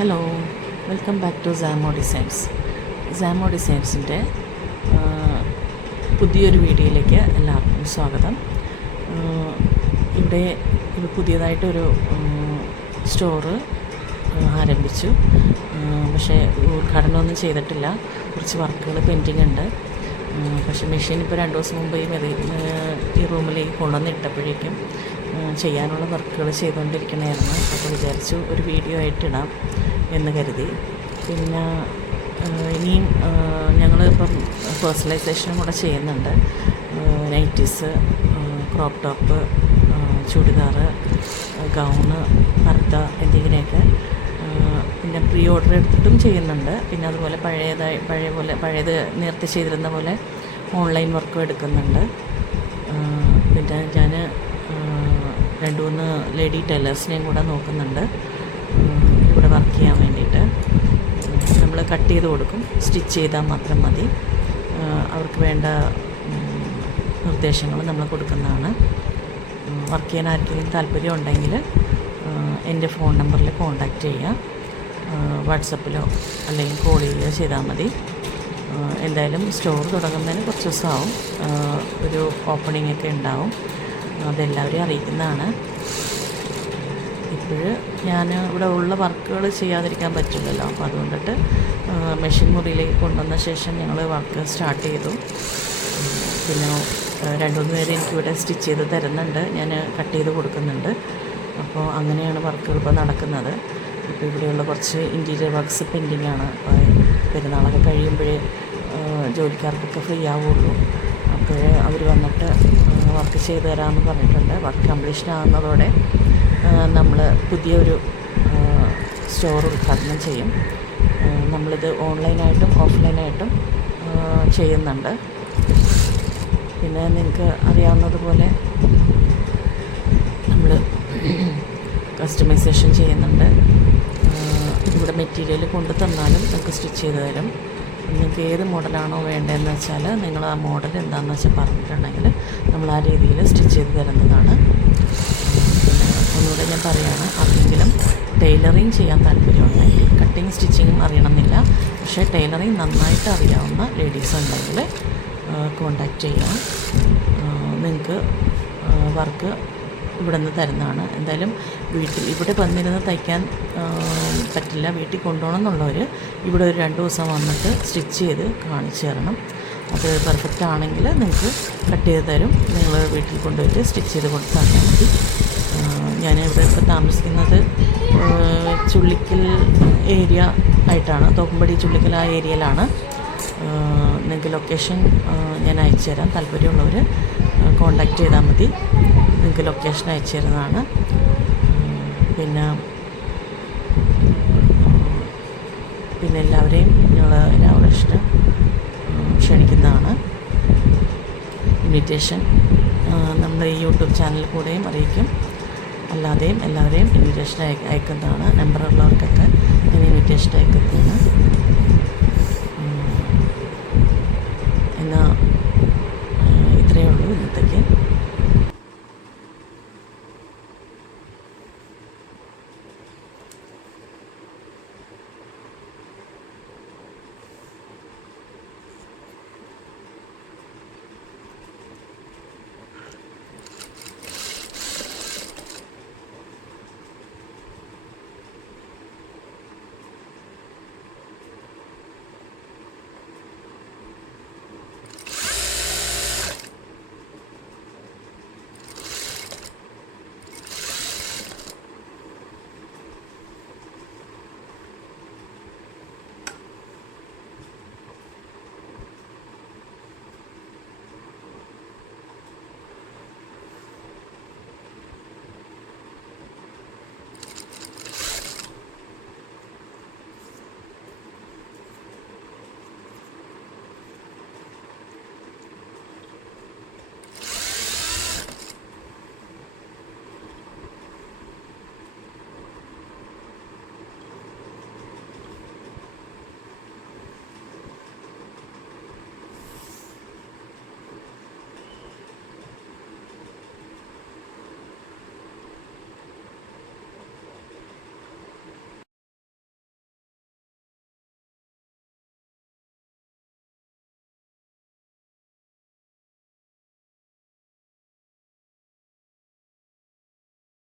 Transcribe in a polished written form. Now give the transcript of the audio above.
Hello, welcome back to Samo designs. Samo ഡിസൈൻസിൻ്റെ പുതിയൊരു വീഡിയോയിലേക്ക് എല്ലാവർക്കും സ്വാഗതം. ഇവിടെ പുതിയതായിട്ടൊരു സ്റ്റോറ് ആരംഭിച്ചു. പക്ഷേ ഉദ്ഘാടനമൊന്നും ചെയ്തിട്ടില്ല. കുറച്ച് വർക്കുകൾ പെൻഡിങ് ഉണ്ട്. പക്ഷേ മെഷീൻ ഇപ്പോൾ 2 ദിവസം മുമ്പ് ഈ റൂമിലേക്ക് കൊണ്ടുവന്നിട്ടപ്പോഴേക്കും ചെയ്യാനുള്ള വർക്കുകൾ ചെയ്തുകൊണ്ടിരിക്കണമായിരുന്നു. അപ്പോൾ വിചാരിച്ചു ഒരു വീഡിയോ ആയിട്ടിടാം എന്ന് കരുതി. പിന്നെ ഇനിയും ഞങ്ങളിപ്പം പേഴ്സണലൈസേഷനും കൂടെ ചെയ്യുന്നുണ്ട്. നൈറ്റീസ്, ക്രോപ്പ് ടോപ്പ്, ചുടിദാറ്, ഗൗണ്, പർദ്ദ എന്തെങ്കിലുമൊക്കെ പിന്നെ പ്രീ ഓർഡർ എടുത്തിട്ടും ചെയ്യുന്നുണ്ട്. പിന്നെ അതുപോലെ പഴയത് നേരത്തെ ചെയ്തിരുന്ന പോലെ ഓൺലൈൻ വർക്കും എടുക്കുന്നുണ്ട്. പിന്നെ ഞാൻ 2-3 ലേഡി ടൈലേഴ്സിനെയും കൂടെ നോക്കുന്നുണ്ട് ഇവിടെ വർക്ക് ചെയ്യാൻ വേണ്ടിയിട്ട്. നമ്മൾ കട്ട് ചെയ്ത് കൊടുക്കും, സ്റ്റിച്ച് ചെയ്താൽ മാത്രം മതി. അവർക്ക് വേണ്ട നിർദ്ദേശങ്ങൾ നമ്മൾ കൊടുക്കുന്നതാണ്. വർക്ക് ചെയ്യാൻ ആർക്കെങ്കിലും താല്പര്യം ഉണ്ടെങ്കിൽ എൻ്റെ ഫോൺ നമ്പറിൽ കോൺടാക്റ്റ് ചെയ്യുക. വാട്സപ്പിലോ അല്ലെങ്കിൽ കോൾ ചെയ്യുകയോ ചെയ്താൽ മതി. എന്തായാലും സ്റ്റോർ തുടങ്ങുന്നതിന് കുറച്ച് ദിവസമാവും. ഒരു ഓപ്പണിംഗ് ഒക്കെ ഉണ്ടാവും. അതെല്ലാവരെയും അറിയിക്കുന്നതാണ്. ഇപ്പോൾ ഞാൻ ഇവിടെ ഉള്ള വർക്കുകൾ ചെയ്യാതിരിക്കാൻ പറ്റില്ലല്ലോ. അപ്പോൾ അതുകൊണ്ടിട്ട് മെഷീൻ മുറിയിലേക്ക് കൊണ്ടുവന്ന ശേഷം ഞങ്ങൾ വർക്ക് സ്റ്റാർട്ട് ചെയ്തു. പിന്നെ 2-3 പേര് എനിക്കിവിടെ സ്റ്റിച്ച് ചെയ്ത് തരുന്നുണ്ട്, ഞാൻ കട്ട് ചെയ്ത് കൊടുക്കുന്നുണ്ട്. അപ്പോൾ അങ്ങനെയാണ് വർക്കുകൾ ഇപ്പോൾ നടക്കുന്നത്. ഇപ്പോൾ ഇവിടെയുള്ള കുറച്ച് ഇൻറ്റീരിയർ വർക്ക്സ് പെൻഡിങ് ആണ്. പെരുന്നാളൊക്കെ കഴിയുമ്പോഴേ ജോലിക്കാർക്കൊക്കെ ഫ്രീ ആവുള്ളൂ. അപ്പോൾ അവർ വന്നിട്ട് വർക്ക് ചെയ്ത് തരാമെന്ന് പറഞ്ഞിട്ടുണ്ട്. വർക്ക് കംപ്ലീഷൻ ആകുന്നതോടെ നമ്മൾ പുതിയൊരു സ്റ്റോർ ഉദ്ഘാടനം ചെയ്യും. നമ്മളിത് ഓൺലൈനായിട്ടും ഓഫ്ലൈനായിട്ടും ചെയ്യുന്നുണ്ട്. പിന്നെ നിങ്ങൾക്ക് അറിയാവുന്നതുപോലെ നമ്മൾ കസ്റ്റമൈസേഷൻ ചെയ്യുന്നുണ്ട്. ഇവിടെ മെറ്റീരിയൽ കൊണ്ടു തന്നാലും നമുക്ക് സ്റ്റിച്ച് ചെയ്ത് തരും. നിങ്ങൾക്ക് ഏത് മോഡലാണോ വേണ്ടതെന്ന് വെച്ചാൽ നിങ്ങൾ ആ മോഡൽ എന്താണെന്ന് വെച്ചാൽ പറഞ്ഞിട്ടുണ്ടെങ്കിൽ നമ്മൾ ആ രീതിയിൽ സ്റ്റിച്ച് ചെയ്ത് തരുന്നതാണ്. പിന്നെ ഒന്നുകൂടെ ഞാൻ പറയുകയാണ്, ആർക്കെങ്കിലും ടൈലറിങ് ചെയ്യാൻ താല്പര്യമുണ്ടെങ്കിൽ, കട്ടിങ് സ്റ്റിച്ചിങ്ങും അറിയണമെന്നില്ല, പക്ഷേ ടൈലറിങ് നന്നായിട്ട് അറിയാവുന്ന ലേഡീസ് ഉണ്ടെങ്കിൽ കോണ്ടാക്റ്റ് ചെയ്യാം. നിങ്ങൾക്ക് വർക്ക് ഇവിടെ നിന്ന് തരുന്നതാണ്. എന്തായാലും ഇവിടെ വന്നിരുന്ന് തയ്ക്കാൻ പറ്റില്ല, വീട്ടിൽ കൊണ്ടുപോകണം എന്നുള്ളവർ ഇവിടെ ഒരു 2 ദിവസം വന്നിട്ട് സ്റ്റിച്ച് ചെയ്ത് കാണിച്ചു തരണം. അത് പെർഫെക്റ്റ് ആണെങ്കിൽ നിങ്ങൾക്ക് കട്ട് ചെയ്ത് തരും. നിങ്ങൾ വീട്ടിൽ കൊണ്ടുപോയിട്ട് സ്റ്റിച്ച് ചെയ്ത് കൊടുത്താൽ മതി. ഞാനിവിടെ ഇപ്പോൾ താമസിക്കുന്നത് ചുള്ളിക്കൽ ഏരിയ ആയിട്ടാണ്. തോപ്പുംപടി ചുള്ളിക്കൽ ആ ഏരിയയിലാണ്. നിങ്ങൾക്ക് ലൊക്കേഷൻ ഞാൻ അയച്ചു തരാം. താല്പര്യമുള്ളവർ കോണ്ടാക്റ്റ് ചെയ്താൽ മതി. നിങ്ങൾക്ക് ലൊക്കേഷൻ അയച്ചു തരുന്നതാണ്. പിന്നെ എല്ലാവരെയും ഞങ്ങൾ ഇനാഗുറേഷന് ക്ഷണിക്കുന്നതാണ്. ഇൻവിറ്റേഷൻ നമ്മൾ ഈ യൂട്യൂബ് ചാനലിൽ കൂടെയും അറിയിക്കും, അല്ലാതെയും എല്ലാവരെയും ഇൻവിറ്റേഷൻ അയക്കുന്നതാണ്. നമ്പറുള്ളവർക്കൊക്കെ ഞാൻ ഇൻവിറ്റേഷൻ അയക്കുന്നതാണ്. എന്നാൽ ഇത്രയേ ഉള്ളൂ ഇന്നത്തേക്ക്.